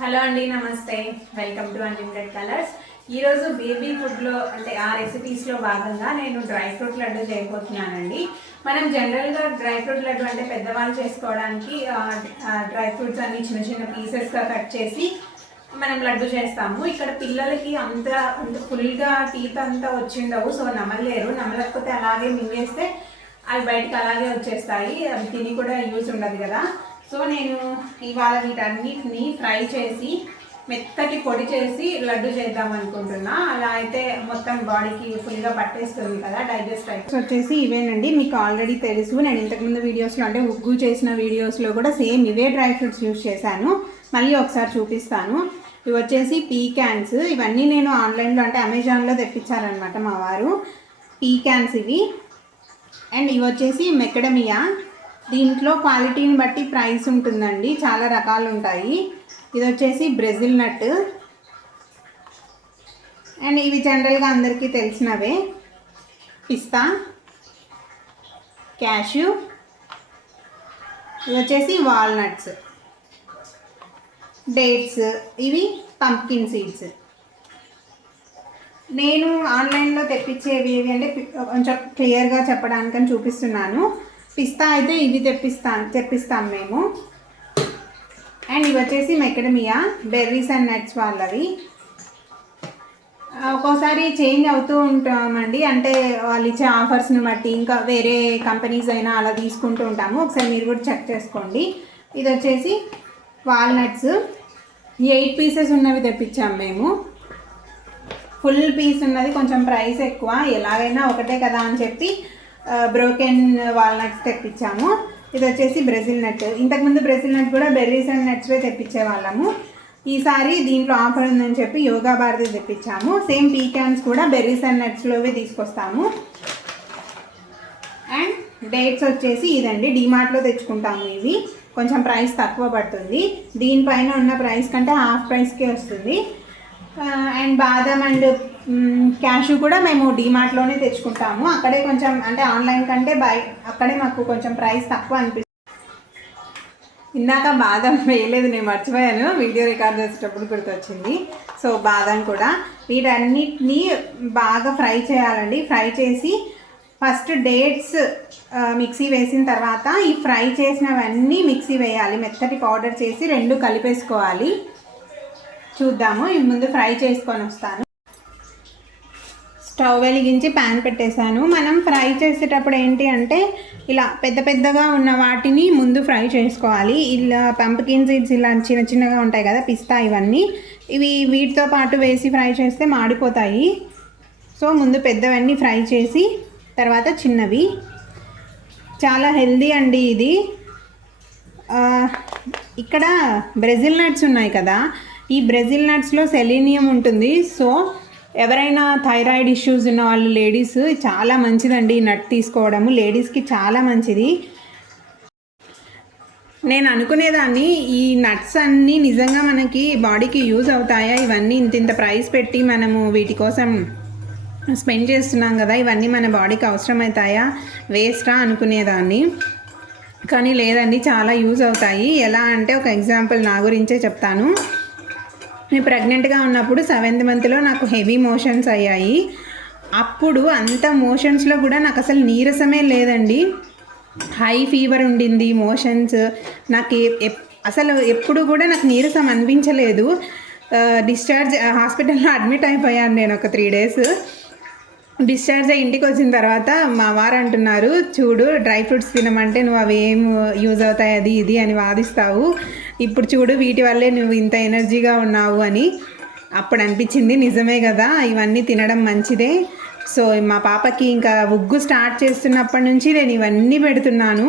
Hello అండి, నమస్తే. Welcome to unlimited colours. ఈరోజు బేబీ ఫుడ్లో అంటే ఆ రెసిపీస్లో భాగంగా నేను డ్రై ఫ్రూట్ లడ్డు చేయబోతున్నానండి. మనం జనరల్గా డ్రై ఫ్రూట్ లడ్డు అంటే పెద్దవాళ్ళు చేసుకోవడానికి డ్రై ఫ్రూట్స్ అన్ని చిన్న చిన్న పీసెస్గా కట్ చేసి మనం లడ్డు చేస్తాము. ఇక్కడ పిల్లలకి అంత ఫుల్గా టీత్ అంతా వచ్చిండవు, సో నమలలేరు. నమలకపోతే అలాగే మింగేస్తే అవి బయటకు అలాగే వచ్చేస్తాయి. అవి తిని కూడా యూజ్ ఉండదు కదా. సో నేను ఇవాళ వీటన్నిటిని ఫ్రై చేసి మెత్తటి పొడి చేసి లడ్డు చేద్దాం అనుకుంటున్నా. అలా అయితే మొత్తం బాడీకి ఫుల్గా పట్టేస్తుంది కదా, డైజెస్ట్ అయితే. వచ్చేసి ఇవేనండి, మీకు ఆల్రెడీ తెలుసు. నేను ఇంతకుముందు వీడియోస్లో అంటే ఉగ్గు చేసిన వీడియోస్లో కూడా సేమ్ ఇవే డ్రై ఫ్రూట్స్ యూజ్ చేశాను. మళ్ళీ ఒకసారి చూపిస్తాను. ఇవి వచ్చేసి పీకాన్స్. ఇవన్నీ నేను ఆన్లైన్లో అంటే అమెజాన్లో తెప్పించారనమాట మా వారు. పీకాన్స్ ఇవి. అండ్ ఇవి వచ్చేసి మెకడమియా. దీంట్లో క్వాలిటీని బట్టి ప్రైస్ ఉంటుందండి, చాలా రకాలు ఉంటాయి. ఇది వచ్చేసి బ్రెజిల్ నట్. అండ్ ఇవి జనరల్గా అందరికీ తెలిసినవే. పిస్తా, క్యాష్యూ, ఇవి వచ్చేసి వాల్నట్స్, డేట్స్, ఇవి పంప్కిన్ సీడ్స్. నేను ఆన్లైన్లో తెప్పించేవి ఏవి అంటే కొంచెం క్లియర్గా చెప్పడానికని చూపిస్తున్నాను. పిస్తా అయితే ఇవి తెప్పిస్తాం మేము. అండ్ ఇవి వచ్చేసి మెకడమియా, బెర్రీస్ అండ్ నట్స్ వాళ్ళవి. ఒక్కోసారి చేంజ్ అవుతూ ఉంటామండి, అంటే వాళ్ళు ఇచ్చే ఆఫర్స్ని బట్టి. ఇంకా వేరే కంపెనీస్ అయినా అలా తీసుకుంటూ ఉంటాము. ఒకసారి మీరు కూడా చెక్ చేసుకోండి. ఇది వచ్చేసి వాల్నట్స్. 8 పీసెస్ ఉన్నవి తెప్పించాం మేము. ఫుల్ పీస్ ఉన్నది కొంచెం ప్రైస్ ఎక్కువ, ఎలాగైనా ఒకటే కదా అని చెప్పి బ్రోకెన్ వాల్నట్స్ తెప్పించాము. ఇది వచ్చేసి బ్రెజిల్ నట్. ఇంతకుముందు బ్రెజిల్ నట్ కూడా బెర్రీస్ అండ్ నట్స్వే తెప్పించే వాళ్ళము. ఈసారి దీంట్లో ఆఫర్ ఉందని చెప్పి యోగా బార్ది తెప్పించాము. సేమ్ పీకాన్స్ కూడా బెర్రీస్ అండ్ నట్స్లోవే తీసుకొస్తాము. అండ్ డేట్స్ వచ్చేసి ఇదండి, డీమార్ట్లో తెచ్చుకుంటాము. ఇవి కొంచెం ప్రైస్ తక్కువ పడుతుంది. దీనిపైన ఉన్న ప్రైస్ కంటే హాఫ్ ప్రైస్కే వస్తుంది. అండ్ బాదం అండ్ క్యాషు కూడా మేము డీమార్ట్లోనే తెచ్చుకుంటాము. అక్కడే కొంచెం అంటే ఆన్లైన్ కంటే అక్కడే మాకు కొంచెం ప్రైస్ తక్కువ అనిపిస్తుంది. ఇందాక బాదం వేయలేదు, నేను మర్చిపోయాను, వీడియో రికార్డ్ చేసేటప్పుడు గుర్తొచ్చింది. సో బాదం కూడా. వీటన్నిటిని బాగా ఫ్రై చేయాలండి. ఫ్రై చేసి ఫస్ట్ డేట్స్ మిక్సీ వేసిన తర్వాత ఈ ఫ్రై చేసినవన్నీ మిక్సీ వేయాలి. మెత్తటి పౌడర్ చేసి 2 కలిపేసుకోవాలి. చూద్దాము. ఇవి ముందు ఫ్రై చేసుకొని వస్తాను. స్టవ్ వెలిగించి ప్యాన్ పెట్టేశాను. మనం ఫ్రై చేసేటప్పుడు ఏంటి అంటే ఇలా పెద్ద పెద్దగా ఉన్న వాటిని ముందు ఫ్రై చేసుకోవాలి. ఇలా పంప్కిన్ సీడ్స్ ఇలా చిన్న చిన్నగా ఉంటాయి కదా, పిస్తా, ఇవన్నీ ఇవి వీటితో పాటు వేసి ఫ్రై చేస్తే మాడిపోతాయి. సో ముందు పెద్దవన్నీ ఫ్రై చేసి తర్వాత చిన్నవి. చాలా హెల్దీ అండి ఇది. ఇక్కడ బ్రెజిల్ నట్స్ ఉన్నాయి కదా, ఈ బ్రెజిల్ నట్స్లో సెలీనియం ఉంటుంది. సో ఎవరైనా థైరాయిడ్ ఇష్యూస్ ఉన్న వాళ్ళు లేడీస్ చాలా మంచిదండి ఈ నట్ తీసుకోవడము. లేడీస్కి చాలా మంచిది. నేను అనుకునేదాన్ని ఈ నట్స్ అన్నీ నిజంగా మనకి బాడీకి యూజ్ అవుతాయా, ఇవన్నీ ఇంత ప్రైస్ పెట్టి మనము వీటి కోసం స్పెండ్ చేస్తున్నాం కదా, ఇవన్నీ మన బాడీకి అవసరమవుతాయా, వేస్టా అనుకునేదాన్ని. కానీ లేదండి, చాలా యూజ్ అవుతాయి. ఎలా అంటే ఒక ఎగ్జాంపుల్ నా గురించే చెప్తాను. నేను ప్రెగ్నెంట్గా ఉన్నప్పుడు 7th మంత్లో నాకు హెవీ మోషన్స్ అయ్యాయి. అప్పుడు అంత మోషన్స్లో కూడా నాకు అసలు నీరసమే లేదండి. హై ఫీవర్ ఉండింది, మోషన్స్. నాకు అసలు ఎప్పుడు కూడా నాకు నీరసం అనిపించలేదు. హాస్పిటల్లో అడ్మిట్ అయిపోయాను నేను ఒక 3 days. డిశ్చార్జ్ అయ్యి ఇంటికి వచ్చిన తర్వాత మా వారు అంటున్నారు, చూడు డ్రై ఫ్రూట్స్ తినమంటే నువ్వు అవి ఏం యూజ్ అవుతాయి అది ఇది అని వాదిస్తావు, ఇప్పుడు చూడు వీటి వల్లే నువ్వు ఇంత ఎనర్జీగా ఉన్నావు అని. అప్పుడు అనిపించింది నిజమే కదా, ఇవన్నీ తినడం మంచిదే. సో మా పాపకి ఇంకా ఉగ్గు స్టార్ట్ చేస్తున్నప్పటి నుంచి నేను ఇవన్నీ పెడుతున్నాను.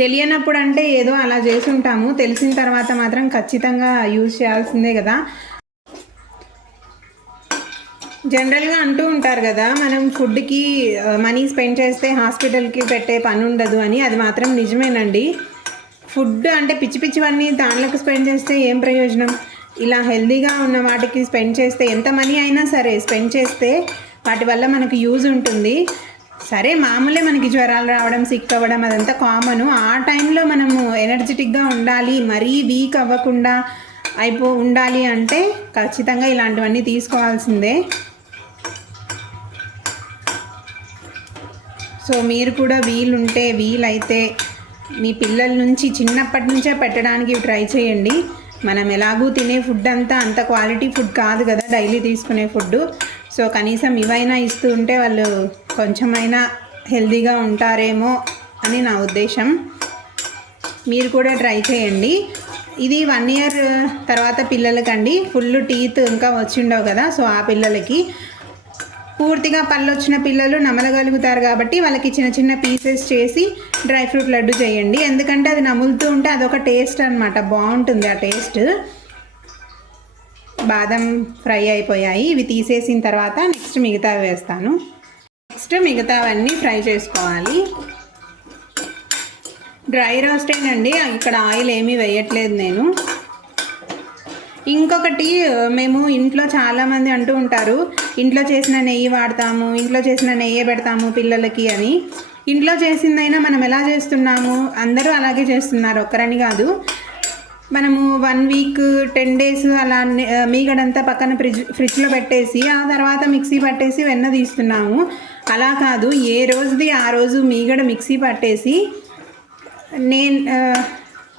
తెలియనప్పుడు అంటే ఏదో అలా చేసి ఉంటాము, తెలిసిన తర్వాత మాత్రం ఖచ్చితంగా యూజ్ చేయాల్సిందే కదా. జనరల్గా అంటూ ఉంటారు కదా, మనం ఫుడ్కి మనీ స్పెండ్ చేస్తే హాస్పిటల్కి పెట్టే పని ఉండదు అని. అది మాత్రం నిజమేనండి. ఫుడ్ అంటే పిచ్చి పిచ్చివన్నీ దాంట్లోకి స్పెండ్ చేస్తే ఏం ప్రయోజనం. ఇలా హెల్తీగా ఉన్న వాటికి స్పెండ్ చేస్తే ఎంత మనీ అయినా సరే స్పెండ్ చేస్తే వాటి వల్ల మనకు యూజ్ ఉంటుంది. సరే మామూలే, మనకి జ్వరాలు రావడం, సిక్ అవ్వడం అదంతా కామను. ఆ టైంలో మనము ఎనర్జెటిక్గా ఉండాలి, మరీ వీక్ అవ్వకుండా ఉండాలి అంటే ఖచ్చితంగా ఇలాంటివన్నీ తీసుకోవాల్సిందే. సో మీరు కూడా వీలైతే మీ పిల్లల నుంచి చిన్నప్పటి నుంచే పెట్టడానికి ట్రై చేయండి. మనం ఎలాగూ తినే ఫుడ్ అంత క్వాలిటీ ఫుడ్ కాదు కదా డైలీ తీసుకునే ఫుడ్. సో కనీసం ఇవైనా ఇస్తూ ఉంటే వాళ్ళు కొంచెమైనా హెల్తీగా ఉంటారేమో అని నా ఉద్దేశం. మీరు కూడా ట్రై చేయండి. ఇది 1 ఇయర్ తర్వాత పిల్లలకండి. ఫుల్ టీత్ ఇంకా వచ్చి ఉండవు కదా, సో ఆ పిల్లలకి పూర్తిగా పళ్ళు వచ్చిన పిల్లలు నమలగలుగుతారు కాబట్టి వాళ్ళకి చిన్న చిన్న పీసెస్ చేసి డ్రై ఫ్రూట్ లడ్డు చేయండి. ఎందుకంటే అది నములుతూ ఉంటే అదొక టేస్ట్ అనమాట, బాగుంటుంది ఆ టేస్ట్. బాదం ఫ్రై అయిపోయాయి. ఇవి తీసేసిన తర్వాత నెక్స్ట్ మిగతావి వేస్తాను. నెక్స్ట్ మిగతావన్నీ ఫ్రై చేసుకోవాలి. డ్రై రోస్టేనండి, ఇక్కడ ఆయిల్ ఏమీ వేయట్లేదు నేను. ఇంకొకటి, మేము ఇంట్లో చాలామంది అంటూ ఉంటారు ఇంట్లో చేసిన నెయ్యి వాడతాము, ఇంట్లో చేసిన నెయ్యే పెడతాము పిల్లలకి అని. ఇంట్లో చేసిందైనా మనం ఎలా చేస్తున్నాము, అందరూ అలాగే చేస్తున్నారు, ఒక్కరని కాదు. మనము 1 వీక్ 10 డేస్ అలా మీగడంతా పక్కన ఫ్రిడ్జ్లో పెట్టేసి ఆ తర్వాత మిక్సీ పట్టేసి వెన్న తీస్తున్నాము. అలా కాదు, ఏ రోజుది ఆ రోజు మీగడ మిక్సీ పట్టేసి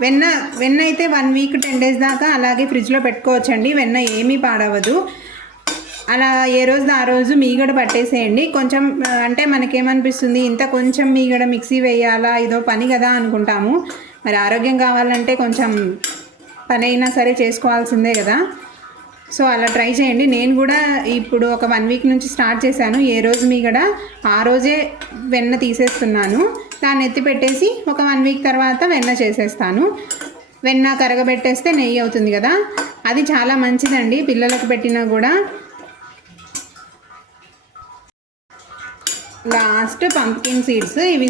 వెన్న అయితే 1 వీక్ 10 డేస్ దాకా అలాగే ఫ్రిడ్జ్లో పెట్టుకోవచ్చండి. వెన్న ఏమీ పాడవదు. అలా ఏ రోజు ఆ రోజు మీగడ పట్టేసేయండి. కొంచెం అంటే మనకేమనిపిస్తుంది, ఇంత కొంచెం మీగడ మిక్సీ వేయాలా, ఇదో పని కదా అనుకుంటాము. మరి ఆరోగ్యం కావాలంటే కొంచెం పని అయినా సరే చేసుకోవాల్సిందే కదా. సో అలా ట్రై చేయండి. నేను కూడా ఇప్పుడు ఒక 1 వీక్ నుంచి స్టార్ట్ చేశాను. ఏ రోజు మీగడ ఆ రోజే వెన్న తీసేస్తున్నాను. దాన్ని ఎత్తి పెట్టేసి ఒక 1 వీక్ తర్వాత వెన్న చేసేస్తాను. వెన్న కరగబెట్టేస్తే నెయ్యి అవుతుంది కదా, అది చాలా మంచిదండి పిల్లలకు పెట్టినా కూడా. లాస్ట్ పంప్కిన్ సీడ్స్, ఇవి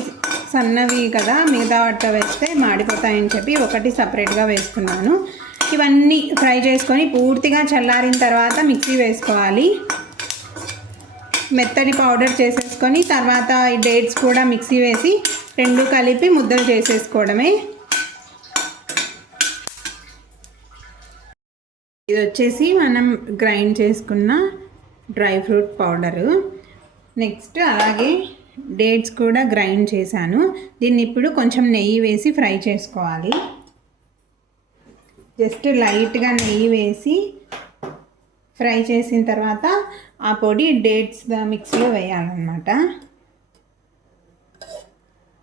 సన్నవి కదా, మిగతా వాటితో వేస్తే మాడిపోతాయని చెప్పి ఒకటి సపరేట్గా వేస్తున్నాను. ఇవన్నీ ఫ్రై చేసుకొని పూర్తిగా చల్లారిన తర్వాత మిక్సీ వేసుకోవాలి. మెత్తని పౌడర్ చేసేసుకొని తర్వాత ఈ డేట్స్ కూడా మిక్సీ వేసి 2 కలిపి ముద్దలు చేసేసుకోవడమే. ఇది వచ్చేసి మనం గ్రైండ్ చేసుకున్న డ్రై ఫ్రూట్ పౌడరు. నెక్స్ట్ అలాగే డేట్స్ కూడా గ్రైండ్ చేశాను. దీన్ని ఇప్పుడు కొంచెం నెయ్యి వేసి ఫ్రై చేసుకోవాలి. జస్ట్ లైట్గా నెయ్యి వేసి ఫ్రై చేసిన తర్వాత ఆ పొడి డేట్స్ మిక్సీలో వేయాలన్నమాట.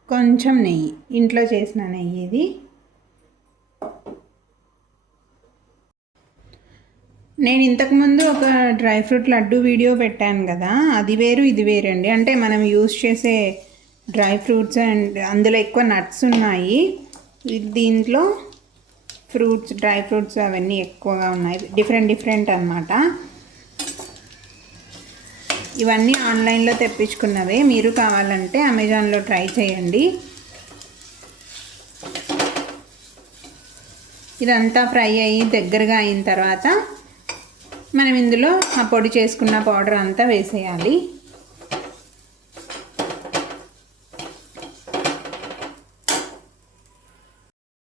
కొంచెం నెయ్యి, ఇంట్లో చేసిన నెయ్యి ఇది. నేను ఇంతకుముందు ఒక డ్రై ఫ్రూట్ లడ్డు వీడియో పెట్టాను కదా, అది వేరు ఇది వేరండి. అంటే మనం యూస్ చేసే డ్రై ఫ్రూట్స్ అండ్ అందులో ఎక్కువ నట్స్ ఉన్నాయి. దీంట్లో ఫ్రూట్స్, డ్రై ఫ్రూట్స్ అవన్నీ ఎక్కువగా ఉన్నాయి, డిఫరెంట్ అన్నమాట. ఇవన్నీ ఆన్లైన్లో తెప్పించుకున్నవే. మీరు కావాలంటే అమెజాన్లో ట్రై చేయండి. ఇదంతా ఫ్రై అయ్యి దగ్గరగా అయిన తర్వాత మనం ఇందులో ఆ పొడి చేసుకున్న పౌడర్ అంతా వేసేయాలి.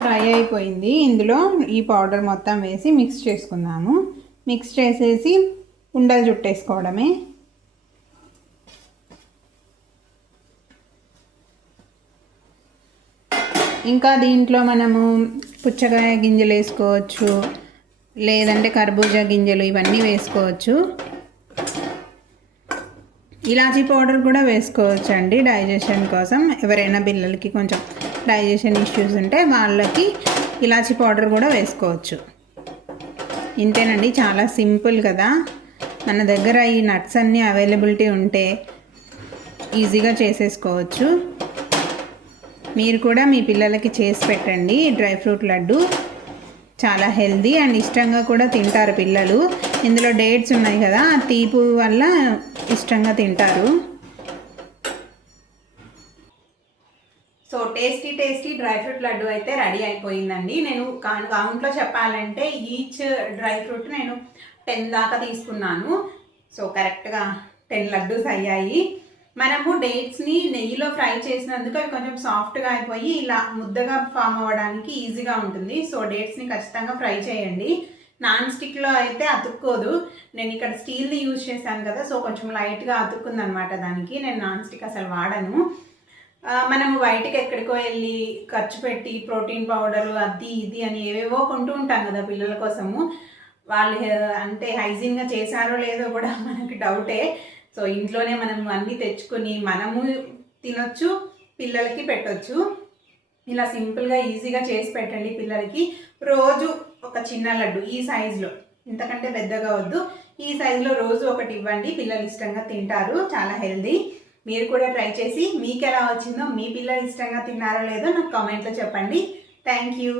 ఫ్రై అయిపోయింది. ఇందులో ఈ పౌడర్ మొత్తం వేసి మిక్స్ చేసుకుందాము. మిక్స్ చేసేసి ఉండలు చుట్టేసుకోవడమే. ఇంకా దీంట్లో మనము పుచ్చకాయ గింజలు వేసుకోవచ్చు, లేదంటే కర్బూజా గింజలు, ఇవన్నీ వేసుకోవచ్చు. ఇలాచీ పౌడర్ కూడా వేసుకోవచ్చు అండి డైజెషన్ కోసం. ఎవరైనా పిల్లలకి కొంచెం డైజెషన్ ఇష్యూస్ ఉంటే వాళ్ళకి ఇలాచీ పౌడర్ కూడా వేసుకోవచ్చు. ఇంతేనండి, చాలా సింపుల్ కదా. మన దగ్గర ఈ నట్స్ అన్నీ అవైలబిలిటీ ఉంటే ఈజీగా చేసేసుకోవచ్చు. మీరు కూడా మీ పిల్లలకి చేసి పెట్టండి. డ్రై ఫ్రూట్ లడ్డు చాలా హెల్దీ అండ్ ఇష్టంగా కూడా తింటారు పిల్లలు. ఇందులో డేట్స్ ఉన్నాయి కదా, ఆ తీపి వల్ల ఇష్టంగా తింటారు. So tasty dry fruit laddu అయితే రెడీ అయిపోయిందండి. నేను కౌంట్లో చెప్పాలంటే ఈచ్ డ్రై ఫ్రూట్ నేను 10 దాకా తీసుకున్నాను. సో కరెక్ట్గా 10 లడ్డూస్ అయ్యాయి. మనము డేట్స్ని నెయ్యిలో ఫ్రై చేసినందుకు అవి కొంచెం సాఫ్ట్గా అయిపోయి ఇలా ముద్దగా ఫామ్ అవ్వడానికి ఈజీగా ఉంటుంది. సో డేట్స్ని ఖచ్చితంగా ఫ్రై చేయండి. నాన్ స్టిక్లో అయితే అతుక్కోదు. నేను ఇక్కడ స్టీల్ది యూజ్ చేశాను కదా, సో కొంచెం లైట్గా అతుక్కుంది అనమాట దానికి. నేను నాన్ స్టిక్ అసలు వాడను. మనము బయటికి ఎక్కడికో వెళ్ళి ఖర్చు పెట్టి ప్రోటీన్ పౌడరు అది ఇది అని ఏవేవో కొంటూ ఉంటాం కదా పిల్లల కోసము. వాళ్ళు అంటే హైజీన్గా చేశారో లేదో కూడా మనకి డౌటే. సో ఇంట్లోనే మనం అన్నీ తెచ్చుకొని మనము తినొచ్చు, పిల్లలకి పెట్టొచ్చు. ఇలా సింపుల్గా ఈజీగా చేసి పెట్టండి పిల్లలకి. రోజు ఒక చిన్న లడ్డు ఈ సైజులో, ఇంతకంటే పెద్దగా వద్దు, ఈ సైజులో రోజు ఒకటి ఇవ్వండి. పిల్లలు ఇష్టంగా తింటారు, చాలా హెల్దీ. మీరు కూడా ట్రై చేసి మీకు ఎలా వచ్చిందో, మీ పిల్లలు ఇష్టంగా తిన్నారో లేదో నాకు కామెంట్లో చెప్పండి. Thank you.